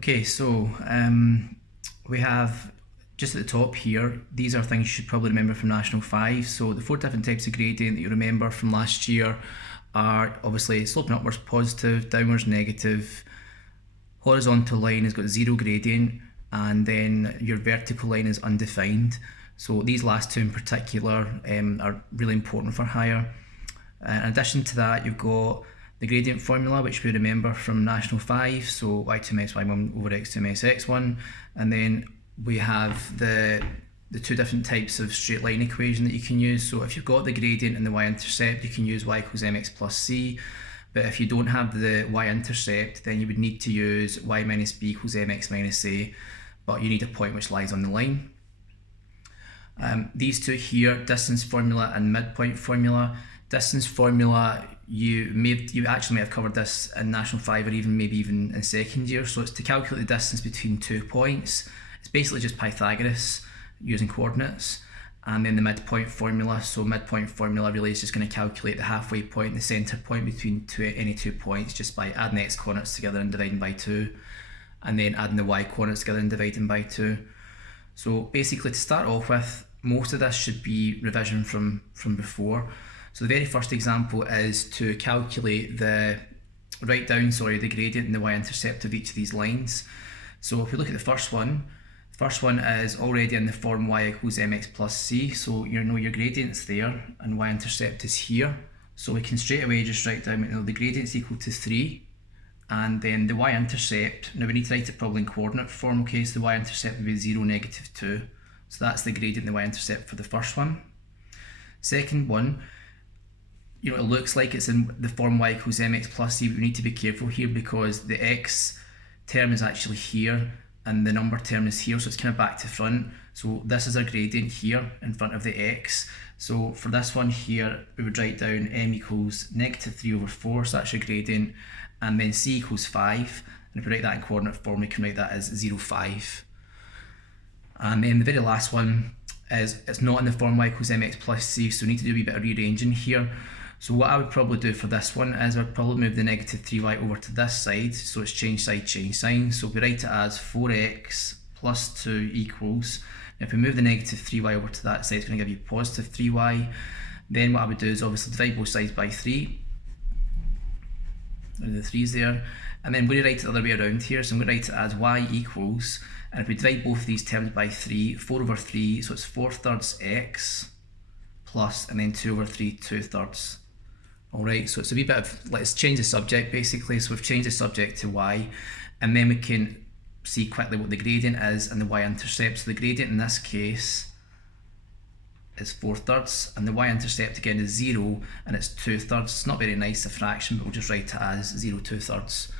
Okay, so we have just at the top here, these are things you should probably remember from National 5. So the 4 different types of gradient that you remember from last year are obviously sloping upwards positive, downwards negative, horizontal line has got 0 gradient, and then your vertical line is undefined. So these last two in particular are really important for higher. In addition to that, you've got the gradient formula, which we remember from National 5, so y2 minus y1 over x2 minus x1, and then we have the two different types of straight line equation that you can use. So if you've got the gradient and the y-intercept, you can use y equals mx plus c, but if you don't have the y-intercept, then you would need to use y minus b equals mx minus a, but you need a point which lies on the line. These two here, distance formula and midpoint formula. Distance formula, you actually may have covered this in National 5 or maybe even in second year. So it's to calculate the distance between 2 points. It's basically just Pythagoras using coordinates. And then the midpoint formula. So midpoint formula really is just going to calculate the halfway point, the centre point between any 2 points, just by adding x coordinates together and dividing by 2, and then adding the y coordinates together and dividing by 2. So basically, to start off with, most of this should be revision from before. So the very first example is to calculate write down the gradient and the y-intercept of each of these lines. So if we look at the first one is already in the form y equals mx plus c, so you know your gradient's there and y-intercept is here. So we can straight away just write down the gradient's equal to 3, and then the y-intercept, now we need to write it probably in coordinate form, okay, so the y-intercept would be 0, negative 2. So that's the gradient and the y-intercept for the first one. Second one, it looks like it's in the form y equals mx plus c, but we need to be careful here because the x term is actually here and the number term is here, so it's kind of back to front. So this is our gradient here in front of the x. So for this one here, we would write down m equals negative 3 over 4, so that's your gradient, and then c equals 5. And if we write that in coordinate form, we can write that as 0, 5. And then the very last one is it's not in the form y equals mx plus c, so we need to do a wee bit of rearranging here. So what I would probably do for this one is I'd probably move the negative 3y over to this side, so it's change side, change sign. So we write it as 4x plus 2 equals, if we move the negative 3y over to that side, it's going to give you positive 3y. Then what I would do is obviously divide both sides by 3. The 3's there. And then we're going to write it the other way around here, so I'm going to write it as y equals, and if we divide both of these terms by 3, 4 over 3, so it's 4/3 x plus, and then 2 over 3, 2/3. Alright, so it's a wee bit of, let's change the subject basically. So we've changed the subject to y, and then we can see quickly what the gradient is and the y-intercept. So the gradient in this case is 4/3, and the y-intercept again is 0, and it's 2/3. It's not very nice, a fraction, but we'll just write it as 0, 2/3.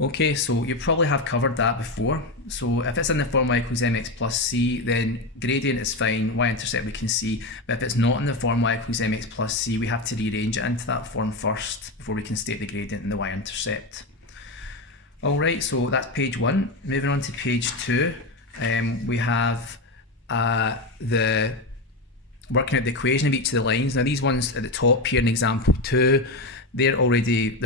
Okay, so you probably have covered that before. So if it's in the form y equals mx plus c, then gradient is fine, y-intercept we can see, but if it's not in the form y equals mx plus c, we have to rearrange it into that form first before we can state the gradient and the y-intercept. Alright, so that's page 1. Moving on to page 2, we have the working out the equation of each of the lines. Now these ones at the top here in example 2, they're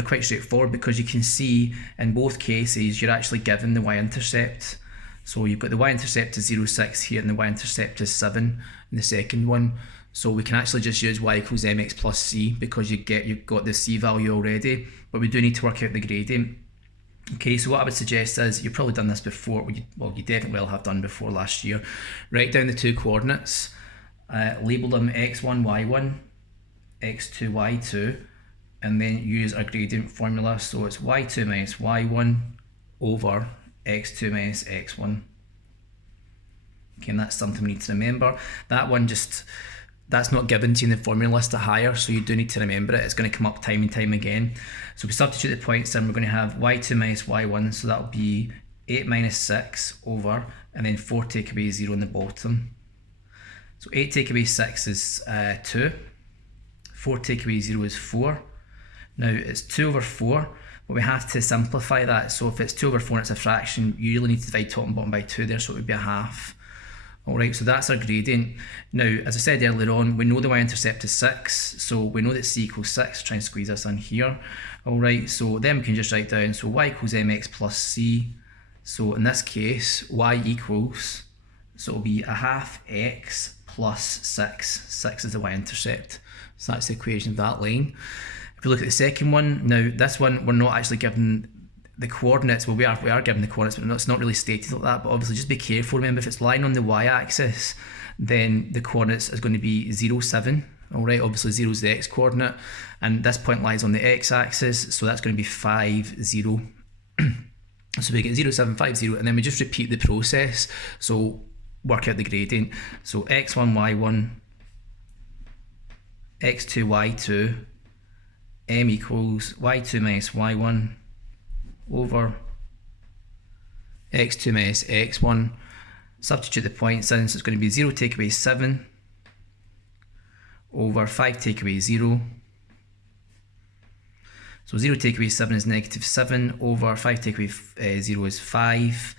quite straightforward because you can see in both cases you're actually given the y-intercept. So you've got the y-intercept is 0, 6 here, and the y-intercept is 7 in the second one. So we can actually just use y equals mx plus c because you've got the c value already, but we do need to work out the gradient. Okay, so what I would suggest is, you've probably done this before, well you definitely will have done before last year. Write down the two coordinates, label them x1, y1, x2, y2, and then use our gradient formula. So it's y2 minus y1 over x2 minus x1. Okay, and that's something we need to remember. That one that's not given to you in the formula list at higher, so you do need to remember it. It's going to come up time and time again. So we substitute the points in, we're going to have y2 minus y1, so that'll be 8 minus 6 over, and then 4 take away 0 in the bottom. So 8 take away 6 is 2, 4 take away 0 is 4. Now it's 2 over 4, but we have to simplify that. So if it's 2 over 4 and it's a fraction, you really need to divide top and bottom by 2 there, so it would be a half. Alright, so that's our gradient. Now, as I said earlier on, we know the y-intercept is 6, so we know that c equals 6. Try and squeeze this in here. Alright, so then we can just write down, so y equals mx plus c So in this case, y equals, so it'll be a half x plus 6. 6 is the y-intercept. So that's the equation of that line. If we look at the second one, now this one we're not actually given the coordinates. Well, we are given the coordinates, but it's not really stated like that. But obviously just be careful. Remember, if it's lying on the y-axis, then the coordinates is going to be 0, 7. Alright, obviously 0 is the x-coordinate, and this point lies on the x-axis, so that's going to be 5, 0. So we get 0, 7, 5, 0, and then we just repeat the process. So work out the gradient. So x1, y1, x2, y2, m equals y2 minus y1 over x2 minus x1. Substitute the points in, so it's going to be 0 take away 7 over 5 take away 0. So 0 take away 7 is negative 7 over 5 take away 0 is 5.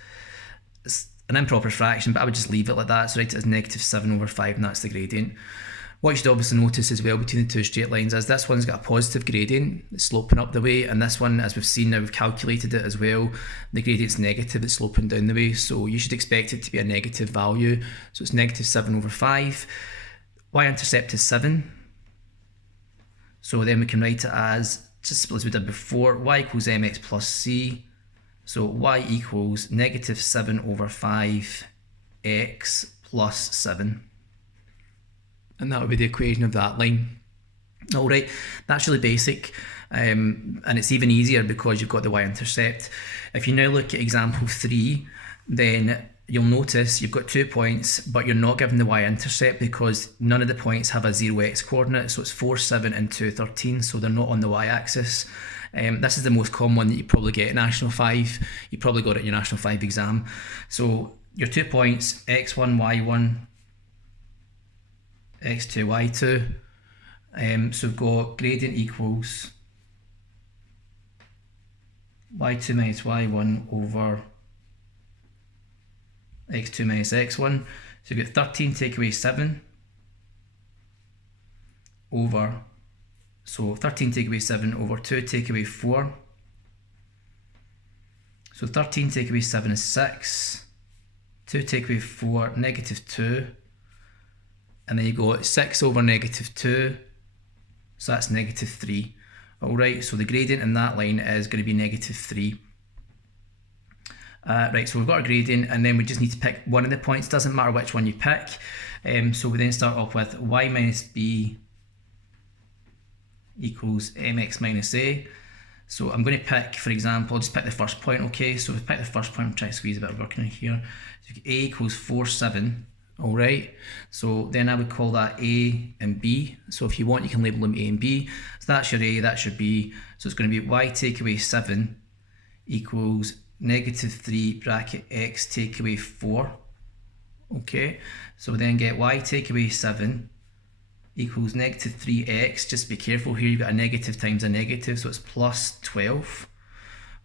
It's an improper fraction, but I would just leave it like that. So write it as negative 7 over 5, and that's the gradient. What you should obviously notice as well between the two straight lines is this one's got a positive gradient, it's sloping up the way, and this one, as we've seen now, we've calculated it as well, the gradient's negative, it's sloping down the way, so you should expect it to be a negative value. So it's negative 7 over 5. Y-intercept is 7. So then we can write it as, just as we did before, y equals mx plus c. So y equals negative 7 over 5 x plus 7. And that would be the equation of that line. Alright, that's really basic, and it's even easier because you've got the y-intercept. If you now look at example 3, then you'll notice you've got 2 points, but you're not given the y-intercept because none of the points have a 0x coordinate, so it's 4, 7 and 2, 13, so they're not on the y-axis. This is the most common one that you probably get in National 5. You probably got it in your National 5 exam. So your 2 points, x1, y1, x2, y2. So we've got gradient equals y2 minus y1 over x2 minus x1. So we've got 13 take away 7 over, so 13 take away 7 over 2 take away 4. So 13 take away 7 is 6. 2 take away 4, negative 2. And then you go 6 over negative 2, so that's negative 3. Alright, so the gradient in that line is going to be negative 3. Right, so we've got our gradient, and then we just need to pick one of the points. Doesn't matter which one you pick. So we then start off with y minus b equals mx minus a. So I'm going to pick, for example, just pick the first point, okay? So if we pick the first point, I'm trying to squeeze a bit of work in here. So a equals 4, 7. Alright, so then I would call that A and B. So if you want, you can label them A and B. So that's your A, that's your B. So it's going to be y take away 7 equals negative 3 bracket x take away 4. Okay, so we then get y take away 7 equals negative 3x. Just be careful here, you've got a negative times a negative, so it's plus 12.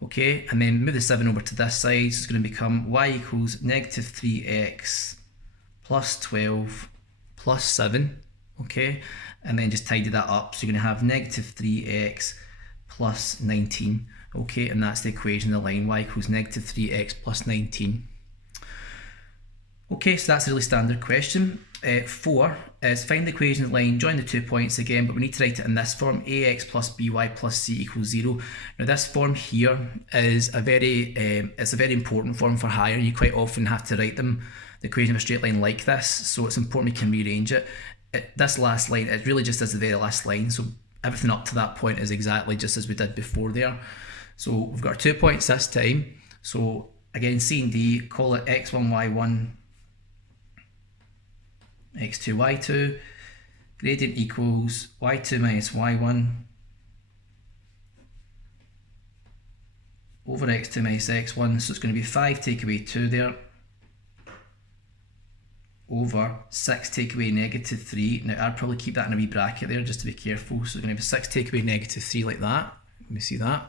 Okay, and then move the 7 over to this side, so it's going to become y equals negative 3x plus 12 plus 7, okay, and then just tidy that up, so you're going to have negative 3x plus 19, okay, and that's the equation of the line, y equals negative 3x plus 19. Okay, so that's a really standard question. 4 is find the equation of the line, join the 2 points again, but we need to write it in this form, ax plus by plus c equals 0. Now this form here is a very important form for higher. You quite often have to write them, the equation of a straight line like this, so it's important we can rearrange it. This last line, it really just is the very last line, so everything up to that point is exactly just as we did before there. So we've got our 2 points this time, so again C and D, call it x1, y1, x2, y2, gradient equals y2 minus y1 over x2 minus x1, so it's going to be 5 take away 2 there, over 6 take away negative 3. Now I'd probably keep that in a wee bracket there just to be careful, so we're going to have 6 take away negative 3 like that. Let me see that.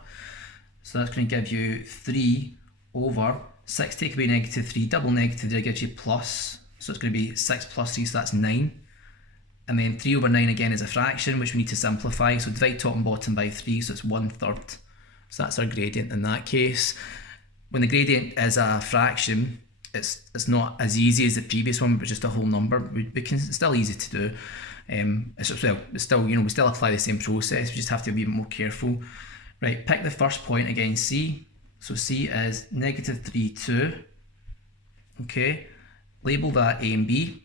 So that's going to give you 3 over 6 take away negative 3, double negative there gives you plus, so it's going to be 6 plus 3, so that's 9. And then 3 over 9 again is a fraction, which we need to simplify, so divide top and bottom by 3, so it's 1/3. So that's our gradient in that case. when the gradient is a fraction, it's not as easy as the previous one, but just a whole number. It's still easy to do. It's still, we still apply the same process. We just have to be more careful. Right, pick the first point again, C. So C is -3, 2. Okay, label that A and B.